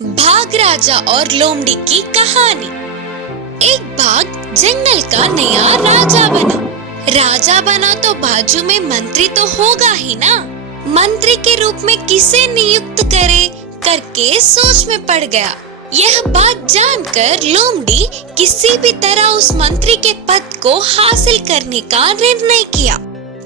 भाग राजा और लोमड़ी की कहानी। एक बाघ जंगल का नया राजा बना। राजा बना तो बाजू में मंत्री तो होगा ही ना। मंत्री के रूप में किसे नियुक्त करे करके सोच में पड़ गया। यह बात जानकर लोमड़ी किसी भी तरह उस मंत्री के पद को हासिल करने का निर्णय किया।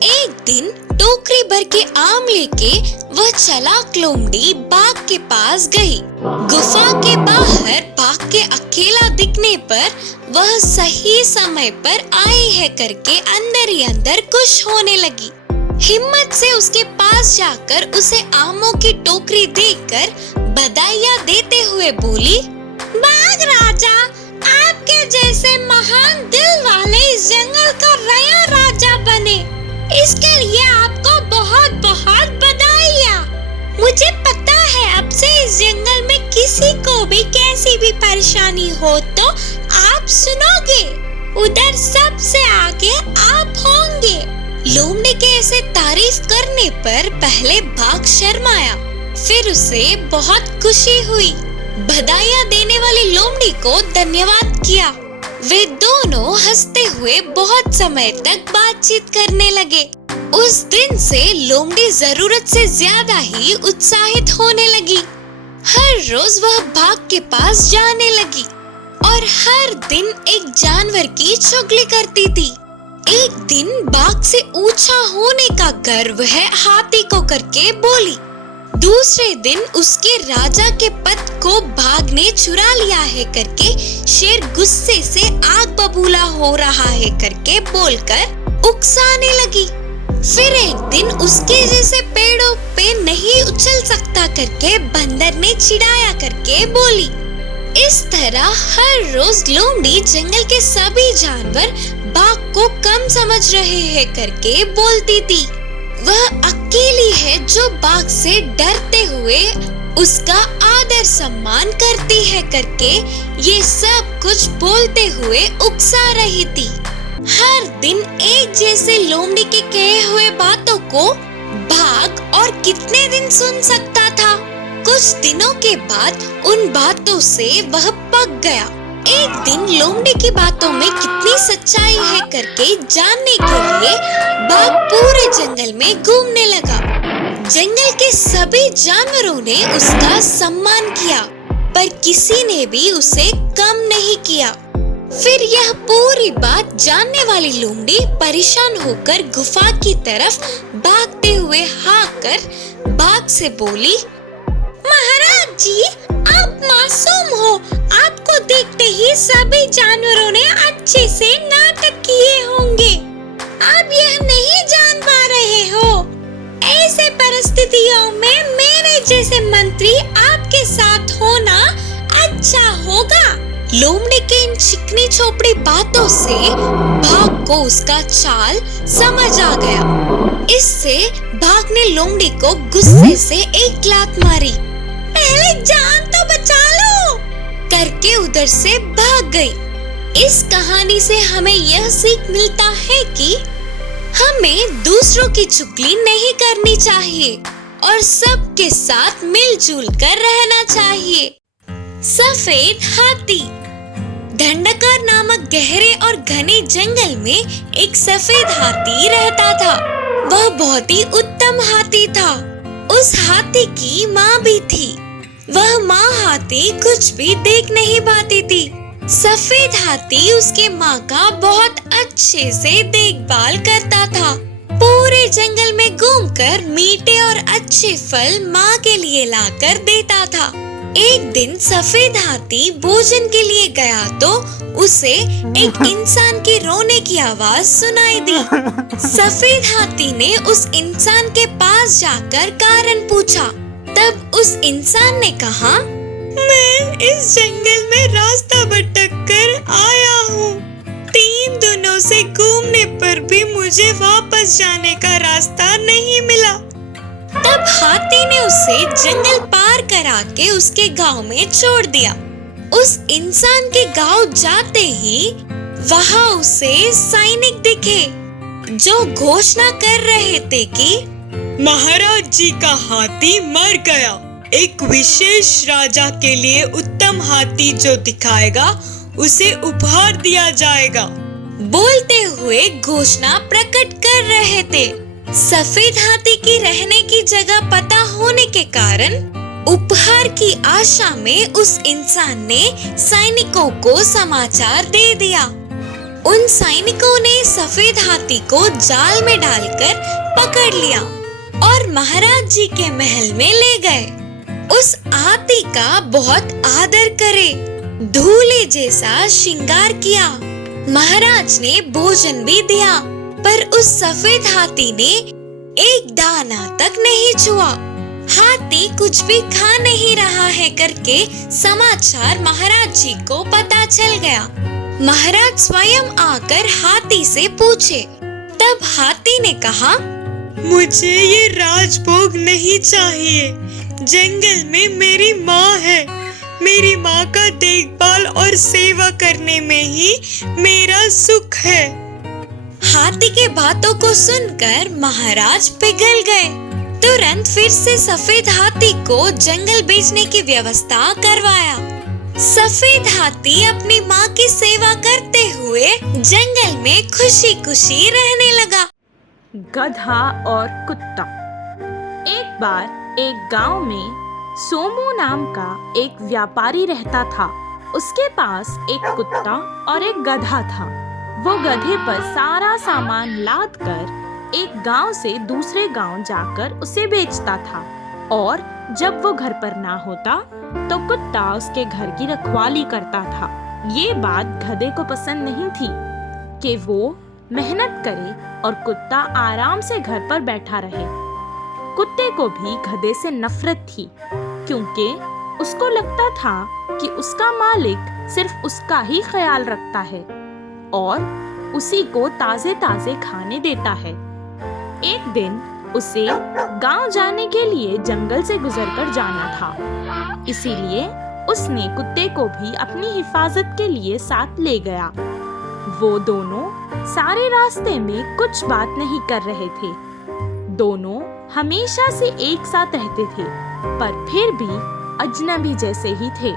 एक दिन टोकरी भर के आम लेके वह चालाक लोमड़ी बाघ के पास गई। गुफा के बाहर बाघ के अकेला दिखने पर वह सही समय पर आई है करके अंदर ही अंदर खुश होने लगी। हिम्मत से उसके पास जाकर उसे आमों की टोकरी देकर बधाइयाँ देते हुए बोली, बाघ राजा, आपके जैसे महान दिल वाले इस जंगल का नया राजा बने, इसके लिए आपको बहुत बहुत बधाइयाँ। मुझे पता है अब से इस जंगल में किसी को भी कैसी भी परेशानी हो तो आप सुनोगे, उधर सबसे आगे आप होंगे। लोमड़ी के ऐसे तारीफ करने पर पहले बाघ शर्माया, फिर उसे बहुत खुशी हुई। बधाइयाँ देने वाली लोमड़ी को धन्यवाद किया। वे दोनों हंसते हुए बहुत समय तक बातचीत करने लगे। उस दिन से लोमड़ी जरूरत से ज्यादा ही उत्साहित होने लगी। हर रोज वह बाघ के पास जाने लगी और हर दिन एक जानवर की चुगली करती थी। एक दिन बाघ से ऊंचा होने का गर्व है हाथी को करके बोली। दूसरे दिन उसके राजा के पद को बाघ ने चुरा लिया है करके शेर गुस्से से आग बबूला हो रहा है करके बोलकर उकसाने लगी। फिर एक दिन उसके जैसे पेड़ों पे नहीं उछल सकता करके बंदर ने चिढ़ाया करके बोली। इस तरह हर रोज लोमड़ी जंगल के सभी जानवर बाघ को कम समझ रहे हैं करके बोलती थी। वह अकेली है जो बाघ से डरते हुए उसका आदर सम्मान करती है करके ये सब कुछ बोलते हुए उकसा रही थी। हर दिन एक जैसे लोमड़ी के कहे हुए बातों को बाघ और कितने दिन सुन सकता था। कुछ दिनों के बाद उन बातों से वह पक गया। एक दिन लोमड़ी की बातों में कितनी सच्चाई है करके जानने के लिए बाघ पूरे जंगल में घूमने लगा। जंगल के सभी जानवरों ने उसका सम्मान किया, पर किसी ने भी उसे कम नहीं किया। फिर यह पूरी बात जानने वाली लोमड़ी परेशान होकर गुफा की तरफ भागते हुए हांककर बाघ से बोली, महाराज जी, आप मासूम हो। आपको देखते ही सभी जानवरों ने अच्छे से नाटक किए होंगे। आप यह नहीं जान पा रहे हो। ऐसे परिस्थितियों में मेरे जैसे मंत्री आपके साथ होना अच्छा होगा। लोमड़ी के इन चिकनी चोपड़ी बातों से बाघ को उसका चाल समझ आ गया। इससे बाघ ने लोमड़ी को गुस्से से एक लात मारी। पहले जान तो बचा लो करके उधर से भाग गई। इस कहानी से हमें यह सीख मिलता है कि हमें दूसरों की चुगली नहीं करनी चाहिए और सबके साथ मिलजुल कर रहना चाहिए। सफेद हाथी। धंडकार नामक गहरे और घने जंगल में एक सफेद हाथी रहता था। वह बहुत ही उत्तम हाथी था। उस हाथी की माँ भी थी। वह माँ हाथी कुछ भी देख नहीं पाती थी। सफेद हाथी उसके माँ का बहुत अच्छे से देखभाल करता था। पूरे जंगल में घूमकर मीठे और अच्छे फल माँ के लिए लाकर देता था। एक दिन सफेद हाथी भोजन के लिए गया तो उसे एक इंसान के रोने की आवाज सुनाई दी। सफेद हाथी ने उस इंसान के पास जाकर कारण पूछा। तब उस इंसान ने कहा, मैं इस जंगल में रास्ता भटक कर आया हूँ। 3 दिनों से घूमने पर भी मुझे वापस जाने का रास्ता नहीं मिला। तब हाथी ने उसे जंगल पार करा के उसके गांव में छोड़ दिया। उस इंसान के गांव जाते ही वहाँ उसे सैनिक दिखे जो घोषणा कर रहे थे कि महाराज जी का हाथी मर गया। एक विशेष राजा के लिए उत्तम हाथी जो दिखाएगा उसे उपहार दिया जाएगा। बोलते हुए घोषणा प्रकट कर रहे थे। सफेद हाथी की रहने की जगह पता होने के कारण उपहार की आशा में उस इंसान ने सैनिकों को समाचार दे दिया। उन सैनिकों ने सफेद हाथी को जाल में डालकर पकड़ लिया और महाराज जी के महल में ले गए। उस हाथी का बहुत आदर करे, दूल्हे जैसा श्रृंगार किया। महाराज ने भोजन भी दिया, पर उस सफेद हाथी ने एक दाना तक नहीं छुआ। हाथी कुछ भी खा नहीं रहा है करके समाचार महाराज जी को पता चल गया। महाराज स्वयं आकर हाथी से पूछे। तब हाथी ने कहा, मुझे ये राजभोग नहीं चाहिए। जंगल में मेरी माँ है। मेरी माँ का देखभाल और सेवा करने में ही मेरा सुख है। हाथी के बातों को सुनकर महाराज पिघल गए। तुरंत फिर से सफेद हाथी को जंगल भेजने की व्यवस्था करवाया। सफेद हाथी अपनी माँ की सेवा करते हुए जंगल में खुशी खुशी रहने लगा। गधा और कुत्ता। एक बार एक गांव में सोमू नाम का एक व्यापारी रहता था। उसके पास एक कुत्ता और एक गधा था। वो गधे पर सारा सामान लाद कर एक गांव से दूसरे गांव जाकर उसे बेचता था, और जब वो घर पर ना होता तो कुत्ता उसके घर की रखवाली करता था। ये बात गधे को पसंद नहीं थी कि वो मेहनत करे और कुत्ता आराम से घर पर बैठा रहे। कुत्ते को भी गधे से नफरत थी, क्योंकि उसको लगता था कि उसका मालिक सिर्फ उसका ही ख्याल रखता है और उसी को ताजे ताजे खाने देता है। एक दिन उसे गांव जाने के लिए जंगल से गुजरकर जाना था, इसीलिए उसने कुत्ते को भी अपनी हिफाजत के लिए साथ ले गया। वो दोनों सारे रास्ते में कुछ बात नहीं कर रहे थे। दोनों हमेशा से एक साथ रहते थे, पर फिर भी अजनबी जैसे ही थे।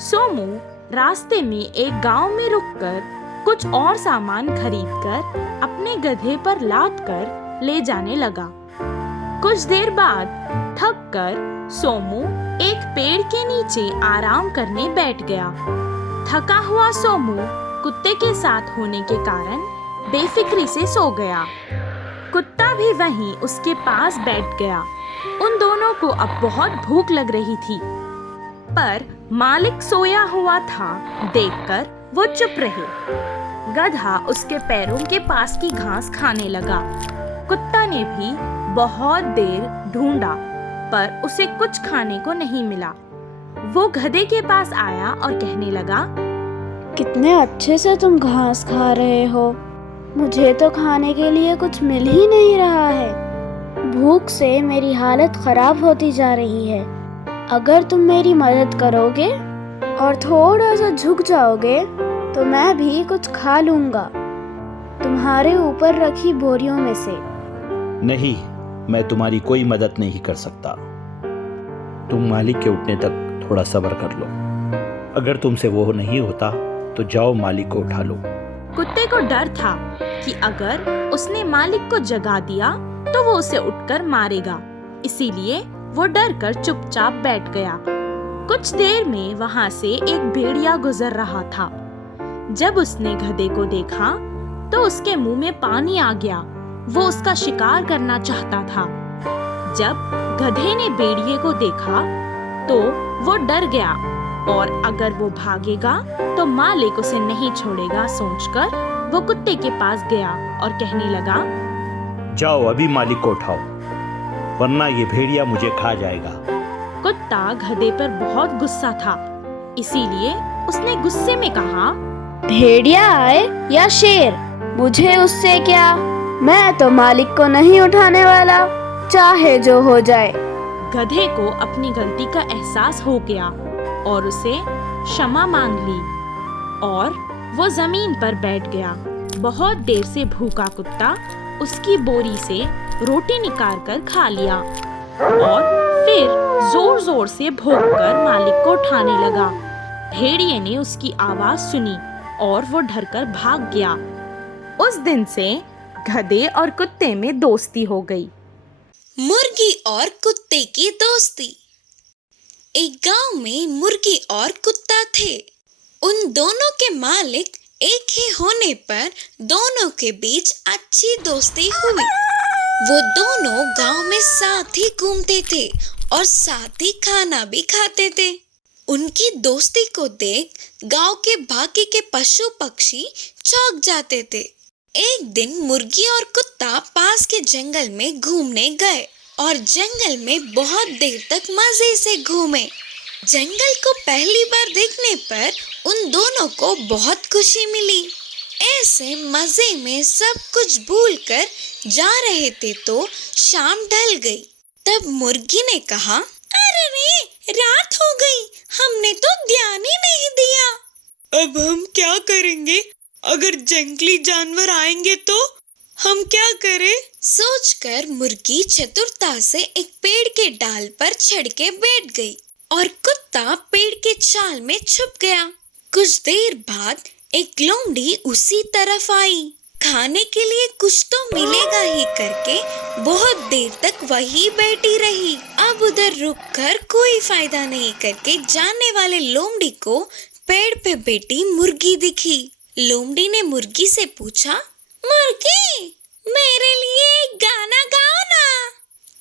सोमू रास्ते में एक गांव में रुककर कुछ और सामान खरीदकर अपने गधे पर लाद कर ले जाने लगा। कुछ देर बाद थक कर सोमू एक पेड़ के नीचे आराम करने बैठ गया। थका हुआ सोमू कुत्ते के साथ होने के कारण बेफिक्री से सो गया। कुत्ता भी वहीं उसके पास बैठ गया। उन दोनों को अब बहुत भूख लग रही थी, पर मालिक सोया हुआ था देखकर वो चुप रहे। गधा उसके पैरों के पास की घास खाने लगा। कुत्ता ने भी बहुत देर ढूंढा, पर उसे कुछ खाने को नहीं मिला। वो गधे के पास आया और कहने लगा, कितने अच्छे से तुम घास खा रहे हो, मुझे तो खाने के लिए कुछ मिल ही नहीं रहा है। भूख से मेरी हालत खराब होती जा रही है। अगर तुम मेरी मदद करोगे और थोड़ा सा झुक जाओगे तो मैं भी कुछ खा लूंगा तुम्हारे ऊपर रखी बोरियों में से। नहीं, मैं तुम्हारी कोई मदद नहीं कर सकता। तुम मालिक के उठने तक थोड़ा सब्र कर लो। अगर तुमसे वो नहीं होता तो जाओ मालिक को उठा लो। कुत्ते को डर था कि अगर उसने मालिक को जगा दिया तो वो उसे उठकर मारेगा, इसीलिए वो डर कर चुपचाप बैठ गया। कुछ देर में वहाँ से एक भेड़िया गुजर रहा था। जब उसने गधे को देखा तो उसके मुंह में पानी आ गया। वो उसका शिकार करना चाहता था। जब गधे ने भेड़िए को देखा तो वो डर गया, और अगर वो भागेगा तो मालिक उसे नहीं छोड़ेगा सोचकर वो कुत्ते के पास गया और कहने लगा, जाओ अभी मालिक को उठाओ, वरना ये भेड़िया मुझे खा जाएगा। कुत्ता गधे पर बहुत गुस्सा था, इसीलिए उसने गुस्से में कहा, भेड़िया आए या शेर, मुझे उससे क्या, मैं तो मालिक को नहीं उठाने वाला, चाहे जो हो जाए। गधे को अपनी गलती का एहसास हो गया और उसे क्षमा मांग ली, और वो जमीन पर बैठ गया। बहुत देर से भूखा कुत्ता उसकी बोरी से रोटी निकाल कर खा लिया और फिर जोर जोर से भौंककर मालिक को उठाने लगा। भेड़िए ने उसकी आवाज सुनी और वो डरकर भाग गया। उस दिन से गधे और कुत्ते में दोस्ती हो गई। मुर्गी और कुत्ते की दोस्ती। एक गांव में मुर्गी और कुत्ता थे। उन दोनों के मालिक एक ही होने पर दोनों के बीच अच्छी दोस्ती हुई। वो दोनों गांव में साथ ही घूमते थे और साथ ही खाना भी खाते थे। उनकी दोस्ती को देख गांव के बाकी के पशु पक्षी चौंक जाते थे। एक दिन मुर्गी और कुत्ता पास के जंगल में घूमने गए और जंगल में बहुत देर तक मजे से घूमे। जंगल को पहली बार देखने पर उन दोनों को बहुत खुशी मिली। ऐसे मजे में सब कुछ भूलकर जा रहे थे तो शाम ढल गई। तब मुर्गी ने कहा, अरे रे, रात हो गई, हमने तो ध्यान ही नहीं दिया। अब हम क्या करेंगे? अगर जंगली जानवर आएंगे तो हम क्या करें? सोचकर मुर्गी चतुरता से एक पेड़ के डाल पर चढ़ के बैठ गई और कुत्ता पेड़ के छाल में छुप गया। कुछ देर बाद एक लोमड़ी उसी तरफ आई। खाने के लिए कुछ तो मिलेगा ही करके बहुत देर तक वही बैठी रही। अब उधर रुककर कोई फायदा नहीं करके जाने वाले लोमड़ी को पेड़ पे बैठी मुर्गी दिखी। लोमड़ी ने मुर्गी से पूछा, मुर्गी, मेरे लिए एक गाना गाओ ना।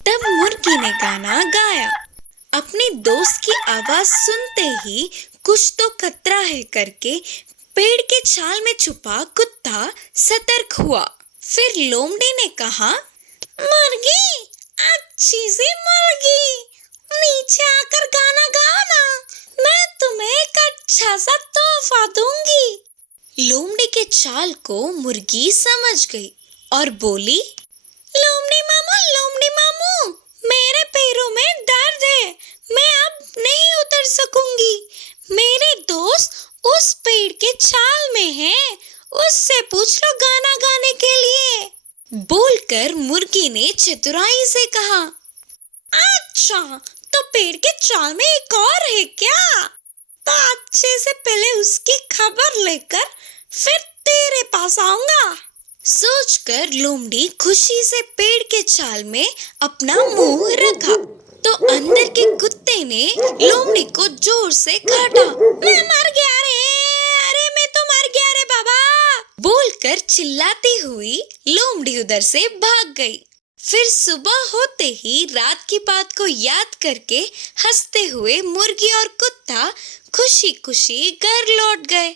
तब मुर्गी ने गाना गाया। अपने दोस्त की आवाज सुनते ही कुछ तो खतरा है करके पेड़ के छाल में छुपा कुत्ता सतर्क हुआ। फिर लोमड़ी ने कहा, मुर्गी, अच्छी सी मुर्गी, नीचे आकर गाना गाओ ना, मैं तुम्हें एक अच्छा सा तोहफा दूंगी। लोमड़ी के चाल को मुर्गी समझ गई और बोली, लोमड़ी मामू, मेरे पैरों में दर्द है, मैं अब नहीं उतर सकूंगी। मेरे दोस्त उस पेड़ के छाल में है, उससे पूछ लो गाना गाने के लिए। बोलकर मुर्गी ने चतुराई से कहा, अच्छा, तो पेड़ के छाल में एक और है क्या? तो अच्छे से पहले उसकी खबर लेकर फिर तेरे पास आऊंगा। सोचकर लोमड़ी खुशी से पेड़ के छाल में अपना मुंह रखा तो अंदर के कुत्ते ने लोमड़ी को जोर से काटा। मैं मर गया रे, अरे मैं तो मर गया रे बाबा, बोलकर चिल्लाती हुई लोमड़ी उधर से भाग गई। फिर सुबह होते ही रात की बात को याद करके हंसते हुए मुर्गी और कुत्ता खुशी खुशी घर लौट गए।